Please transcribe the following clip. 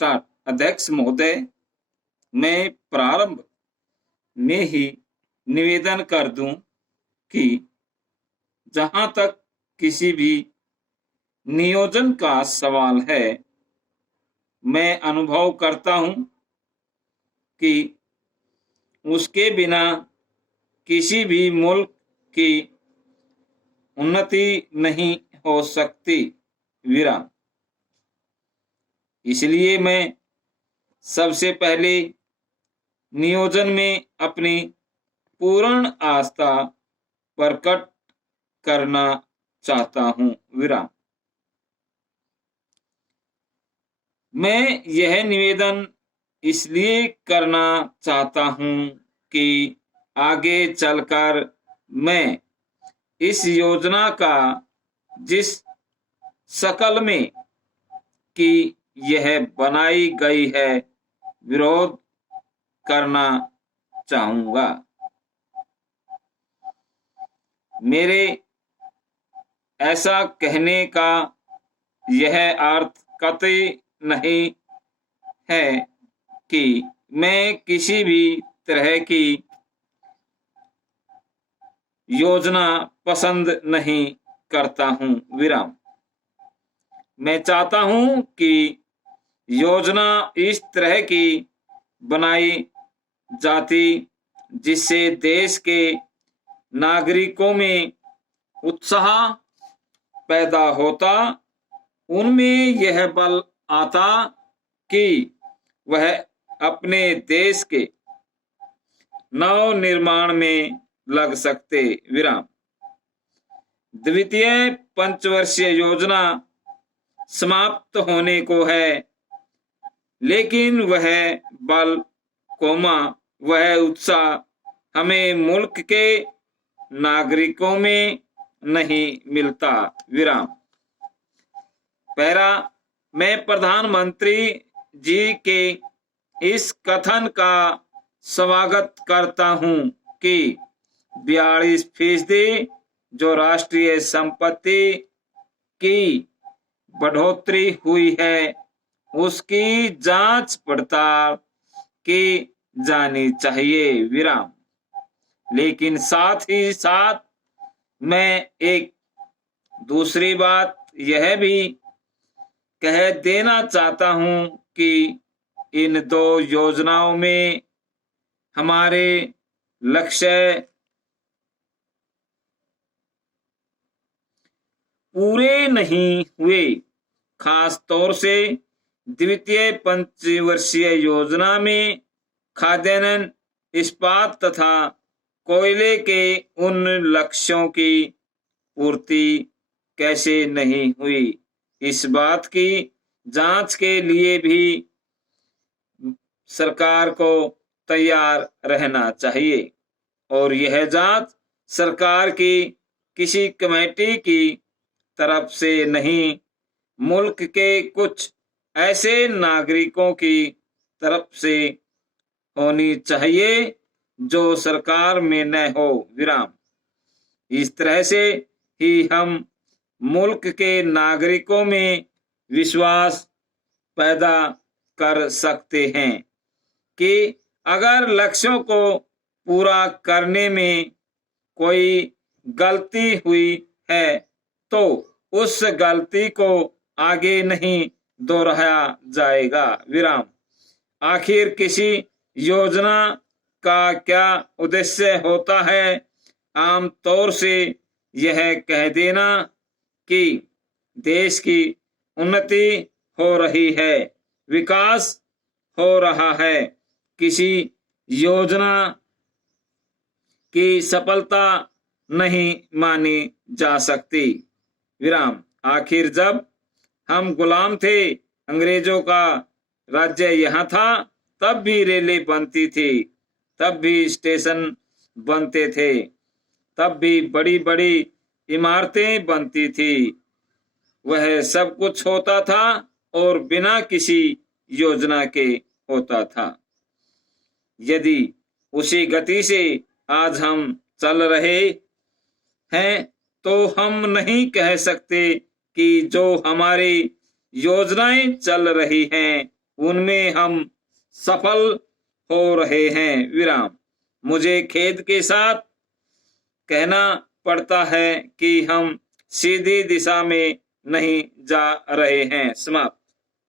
Start. अध्यक्ष महोदय, मैं प्रारंभ में ही निवेदन कर दूं कि जहां तक किसी भी नियोजन का सवाल है, मैं अनुभव करता हूं कि उसके बिना किसी भी मुल्क की उन्नति नहीं हो सकती। विराम। इसलिए मैं सबसे पहले नियोजन में अपनी पूर्ण आस्था प्रकट करना चाहता हूं। विराम। मैं यह निवेदन इसलिए करना चाहता हूं कि आगे चलकर मैं इस योजना का जिस शकल में कि यह बनाई गई है विरोध करना चाहूंगा। मेरे ऐसा कहने का यह अर्थ कतई नहीं है कि मैं किसी भी तरह की योजना पसंद नहीं करता हूं। विराम। मैं चाहता हूं कि योजना इस तरह की बनाई जाती जिससे देश के नागरिकों में उत्साह पैदा होता, उनमें यह बल आता कि वह अपने देश के नव निर्माण में लग सकते। विराम। द्वितीय पंचवर्षीय योजना समाप्त होने को है, लेकिन वह बल वह उत्साह हमें मुल्क के नागरिकों में नहीं मिलता। विराम। पैरा। मैं प्रधानमंत्री जी के इस कथन का स्वागत करता हूं कि 42% जो राष्ट्रीय संपत्ति की बढ़ोतरी हुई है उसकी जांच पड़ताल की जानी चाहिए। विराम। लेकिन साथ ही साथ मैं एक दूसरी बात यह भी कह देना चाहता हूं कि इन दो योजनाओं में हमारे लक्ष्य पूरे नहीं हुए। खास तौर से द्वितीय पंचवर्षीय योजना में खाद्यान्न, इस्पात तथा कोयले के उन लक्ष्यों की पूर्ति कैसे नहीं हुई, इस बात की जांच के लिए भी सरकार को तैयार रहना चाहिए और यह जांच सरकार की किसी कमेटी की तरफ से नहीं, मुल्क के कुछ ऐसे नागरिकों की तरफ से होनी चाहिए जो सरकार में न हो। विराम। इस तरह से ही हम मुल्क के नागरिकों में विश्वास पैदा कर सकते हैं कि अगर लक्ष्यों को पूरा करने में कोई गलती हुई है तो उस गलती को आगे नहीं दोहराया जाएगा। विराम। आखिर किसी योजना का क्या उद्देश्य होता है? आम तौर से यह कह देना कि देश की उन्नति हो रही है, विकास हो रहा है। किसी योजना की सफलता नहीं मानी जा सकती। विराम। आखिर जब हम गुलाम थे, अंग्रेजों का राज्य यहाँ था, तब भी रेलें बनती थी, तब भी स्टेशन बनते थे, तब भी बड़ी बड़ी इमारतें बनती थी। वह सब कुछ होता था और बिना किसी योजना के होता था। यदि उसी गति से आज हम चल रहे हैं तो हम नहीं कह सकते कि जो हमारी योजनाएं चल रही हैं उनमें हम सफल हो रहे हैं। विराम। मुझे खेद के साथ कहना पड़ता है कि हम सीधी दिशा में नहीं जा रहे हैं। समाप्त।